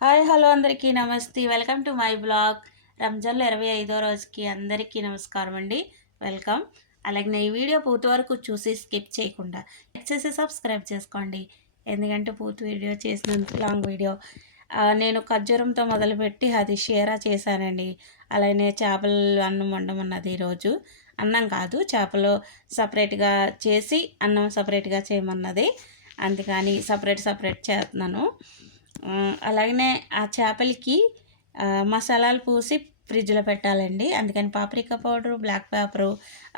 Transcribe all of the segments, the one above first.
Hi hello అందరికీ నమస్తే. Welcome to my blog. రంజాన్లో 25వ రోజుకి అందరికీ నమస్కారం అండి. వెల్కమ్. అలాగే ఈ వీడియో పూర్తి వరకు చూసి స్కిప్ చేయకుండా లైక్ చేసి సబ్స్క్రైబ్ చేసుకోండి. ఎందుకంటే పూర్తి వీడియో చేసినంత లాంగ్ వీడియో నేను ఖర్జూరంతో మొదలుపెట్టి అది షేరా చేశానండి. అలాగే చేపలు అన్నం వండమన్నది ఈరోజు. అన్నం కాదు, చేపలు సపరేట్గా చేసి అన్నం సపరేట్గా చేయమన్నది. అందుకని సపరేట్ చేస్తున్నాను. అలాగనే ఆ చేపలకి మసాలాలు పూసి ఫ్రిడ్జ్లో పెట్టాలండి. అందుకని పాప్రికా పౌడరు, బ్లాక్ పెప్పరు,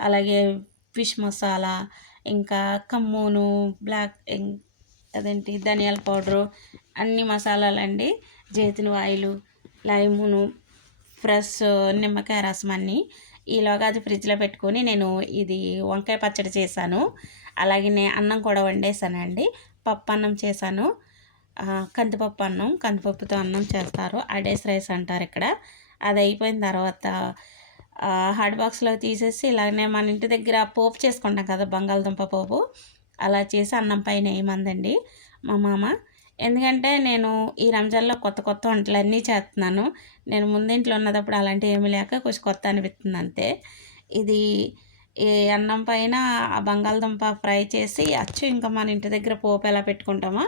అలాగే ఫిష్ మసాలా, ఇంకా కమ్మూను, అదేంటి ధనియాల పౌడరు, అన్ని మసాలాలండి. జైతున్ ఆయిలు, లైమును, ఫ్రెష్ నిమ్మకాయ రసం అన్నీ. ఈలోగా అది ఫ్రిడ్జ్లో పెట్టుకొని నేను ఇది వంకాయ పచ్చడి చేశాను. అలాగే అన్నం కూడా వండేసానండి. పప్పు అన్నం చేశాను. కందిపప్పు అన్నం, కందిపప్పుతో అన్నం చేస్తారు. అడేస్ రైస్ అంటారు ఇక్కడ. అది అయిపోయిన తర్వాత హాట్ బాక్స్లో తీసేసి ఇలాగనే మన ఇంటి దగ్గర పోపు చేసుకుంటాం కదా, బంగాళదుంప పోపు, అలా చేసి అన్నం పైన వేయమందండి మా మామ. ఎందుకంటే నేను ఈ రంజాన్లో కొత్త వంటలన్నీ చేస్తున్నాను. నేను ముందింట్లో ఉన్నప్పుడు అలాంటివి ఏమీ లేక కొంచెం కొత్త అనిపిస్తుంది అంతే. ఇది ఈ అన్నం పైన ఆ బంగాళదుంప ఫ్రై చేసి అచ్చు ఇంకా మన ఇంటి దగ్గర పోపు ఎలా పెట్టుకుంటామో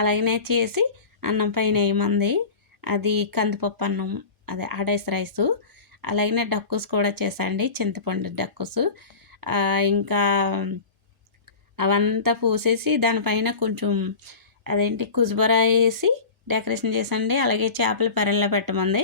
అలాగనే చేసి అన్నం పైన వేయమంది. అది కందిపప్పు అన్నం, అదే అడైస్ రైసు. అలాగనే డక్కుస్ కూడా చేశాండి, చింతపండు డక్కుసు. ఇంకా అవంతా పూసేసి దానిపైన కొంచెం అదేంటి కుజ్బరా వేసి డెకరేషన్ చేసండి. అలాగే చేపలు పరెల్లో పెట్టమంది.